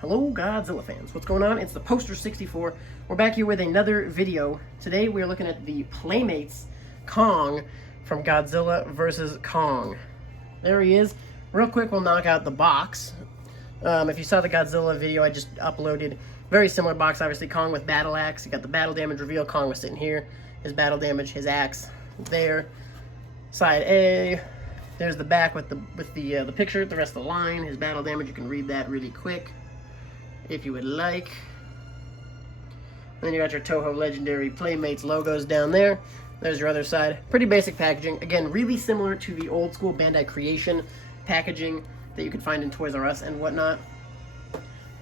Hello Godzilla fans, what's going on? It's the Poster 64. We're back here with another video. Today we're looking at the Playmates Kong from Godzilla vs. Kong. There he is. Real quick, we'll knock out the box. If you saw the Godzilla video I just uploaded, very similar box, obviously. Kong with battle axe. You got the battle damage reveal. Kong was sitting here. His battle damage, his axe there. Side A. There's the back with the picture, the rest of the line. His battle damage, you can read that really quick if you would like. Then you got your Toho Legendary Playmates logos down there. There's your other side. Pretty basic packaging. Again, really similar to the old school Bandai Creation packaging that you could find in Toys R Us and whatnot.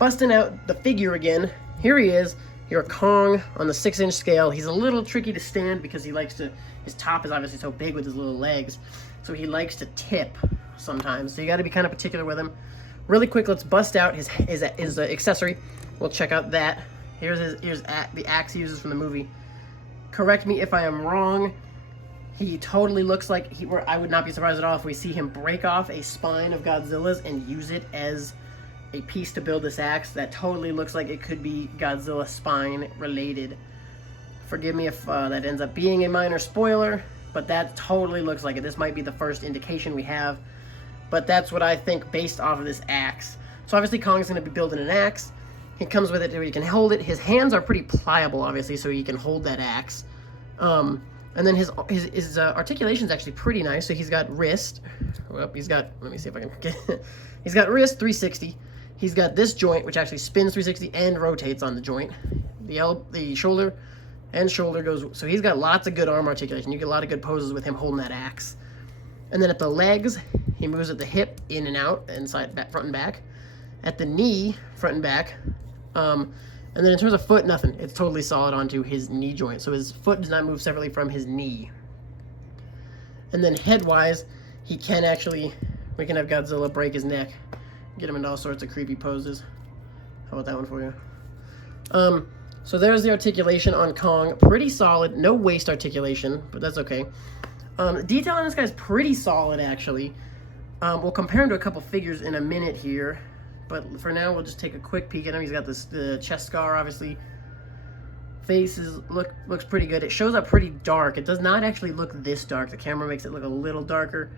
Busting out the figure again. Here he is, your Kong on the 6-inch scale. He's a little tricky to stand because he likes to, his top is obviously so big with his little legs, so he likes to tip sometimes. So you got to be kind of particular with him. Really quick, let's bust out his accessory. We'll check out that. Here's the axe he uses from the movie. Correct me if I am wrong. He totally looks like I would not be surprised at all if we see him break off a spine of Godzilla's and use it as a piece to build this axe. That totally looks like it could be Godzilla spine related. Forgive me if that ends up being a minor spoiler, but that totally looks like it. This might be the first indication we have. But that's what I think based off of this axe. So obviously Kong's going to be building an axe. He comes with it where he can hold it. His hands are pretty pliable, obviously, so he can hold that axe. And then his articulation is actually pretty nice. So he's got wrist. Well, he's got, let me see if I can get he's got wrist 360. He's got this joint, which actually spins 360 and rotates on the joint. The shoulder and shoulder goes, so he's got lots of good arm articulation. You get a lot of good poses with him holding that axe. And then at the legs, he moves at the hip, in and out, inside, back, front and back. At the knee, front and back. And then in terms of foot, nothing. It's totally solid onto his knee joint. So his foot does not move separately from his knee. And then head-wise, he can actually, we can have Godzilla break his neck. Get him into all sorts of creepy poses. How about that one for you? So there's the articulation on Kong. Pretty solid. No waist articulation, but that's okay. Detail on this guy's pretty solid, actually. We'll compare him to a couple figures in a minute here, but for now we'll just take a quick peek at him. He's got the chest scar, obviously. Face looks pretty good. It shows up pretty dark. It does not actually look this dark. The camera makes it look a little darker.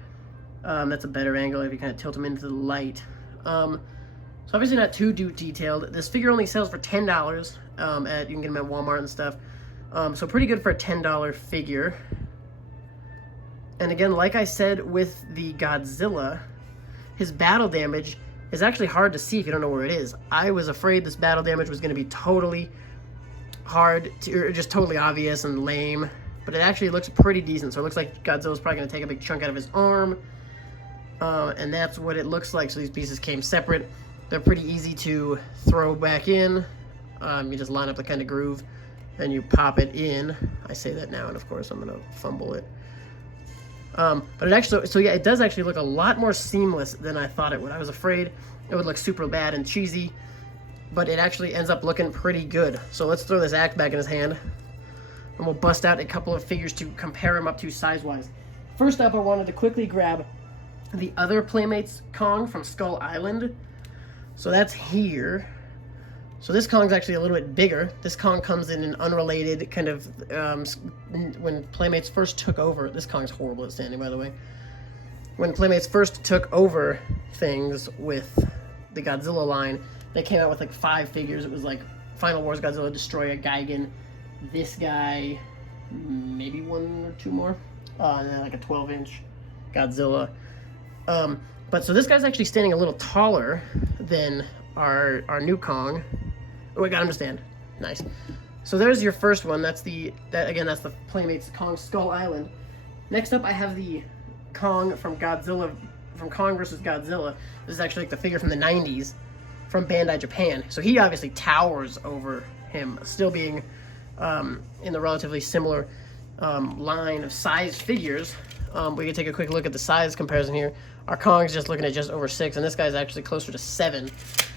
That's a better angle if you kind of tilt him into the light. So obviously not too detailed. This figure only sells for $10. You can get them at Walmart and stuff. So pretty good for a $10 figure. And again, like I said with the Godzilla, his battle damage is actually hard to see if you don't know where it is. I was afraid this battle damage was going to be totally hard, or just totally obvious and lame, but it actually looks pretty decent. So it looks like Godzilla's probably going to take a big chunk out of his arm, and that's what it looks like. So these pieces came separate. They're pretty easy to throw back in. You just line up the kind of groove, and you pop it in. I say that now, and of course I'm going to fumble it. But it actually, so yeah, it does actually look a lot more seamless than I thought it would. I was afraid it would look super bad and cheesy, but it actually ends up looking pretty good. So let's throw this axe back in his hand, and we'll bust out a couple of figures to compare him up to size-wise. First up, I wanted to quickly grab the other Playmates Kong from Skull Island. So that's here. So this Kong's actually a little bit bigger. This Kong comes in an unrelated kind of, when Playmates first took over, this Kong's horrible at standing, by the way. When Playmates first took over things with the Godzilla line, they came out with like 5 figures. It was like Final Wars Godzilla, Destroyer, Gigan, this guy, maybe 1 or 2 more, and then like a 12-inch Godzilla. But so this guy's actually standing a little taller than our new Kong. Oh, I got him to stand. Nice. So there's your first one. That's the Playmates Kong Skull Island. Next up, I have the Kong from Godzilla, from Kong vs. Godzilla. This is actually like the figure from the 90s from Bandai Japan. So he obviously towers over him, still being in the relatively similar line of size figures. We can take a quick look at the size comparison here. Our Kong's just looking at just over 6, and this guy's actually closer to 7.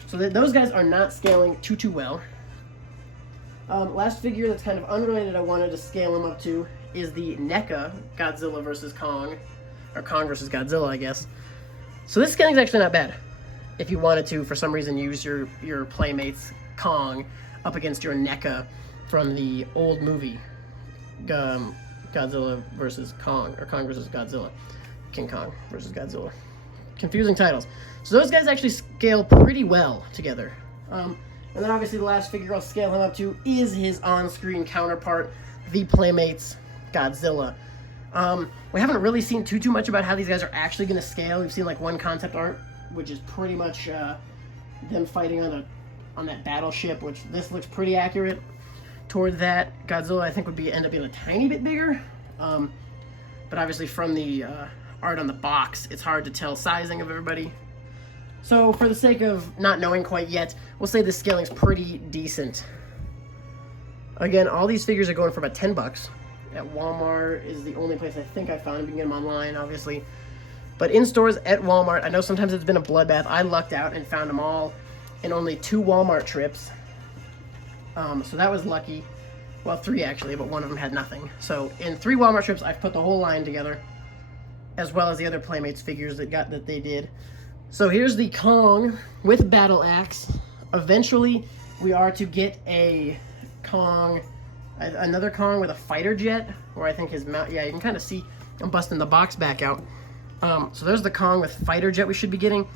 So those guys are not scaling too well. Last figure that's kind of unrelated I wanted to scale him up to is the NECA Godzilla vs. Kong, or Kong vs. Godzilla, I guess. So this scaling's actually not bad. if you wanted to, for some reason, use your Playmates Kong up against your NECA from the old movie, Godzilla versus Kong, or Kong versus Godzilla, King Kong versus Godzilla. Confusing titles. So those guys actually scale pretty well together. And then obviously the last figure I'll scale him up to is his on-screen counterpart, the Playmates Godzilla. We haven't really seen too much about how these guys are actually going to scale. We've seen like one concept art, which is pretty much them fighting on that battleship, which this looks pretty accurate toward that. Godzilla, I think, would end up being a tiny bit bigger. But obviously from the art on the box, it's hard to tell sizing of everybody. So for the sake of not knowing quite yet, we'll say the scaling's pretty decent. Again, all these figures are going for about $10. At Walmart is the only place I think I found them. You can get them online, obviously. But in stores at Walmart, I know sometimes it's been a bloodbath. I lucked out and found them all in only 2 Walmart trips. So that was lucky. Well, 3 actually, but one of them had nothing. So in 3 Walmart trips, I've put the whole line together, as well as the other Playmates figures that they did. So here's the Kong with Battle Axe. Eventually, we are to get a Kong, another Kong with a fighter jet, where I think his mount, yeah, you can kind of see, I'm busting the box back out. So there's the Kong with fighter jet we should be getting.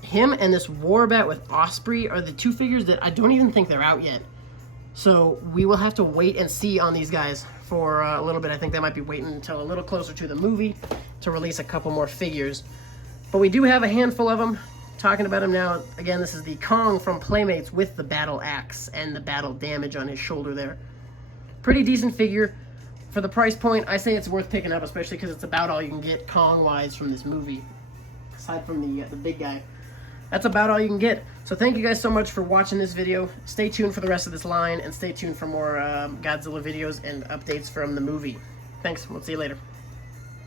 Him and this Warbat with Osprey are the 2 figures that I don't even think they're out yet. So we will have to wait and see on these guys for a little bit. I think they might be waiting until a little closer to the movie to release a couple more figures. But we do have a handful of them. Talking about him now, again, this is the Kong from Playmates with the battle axe and the battle damage on his shoulder there. Pretty decent figure. For the price point, I say it's worth picking up, especially because it's about all you can get Kong-wise from this movie. Aside from the big guy. That's about all you can get. So thank you guys so much for watching this video. Stay tuned for the rest of this line, and stay tuned for more Godzilla videos and updates from the movie. Thanks. We'll see you later.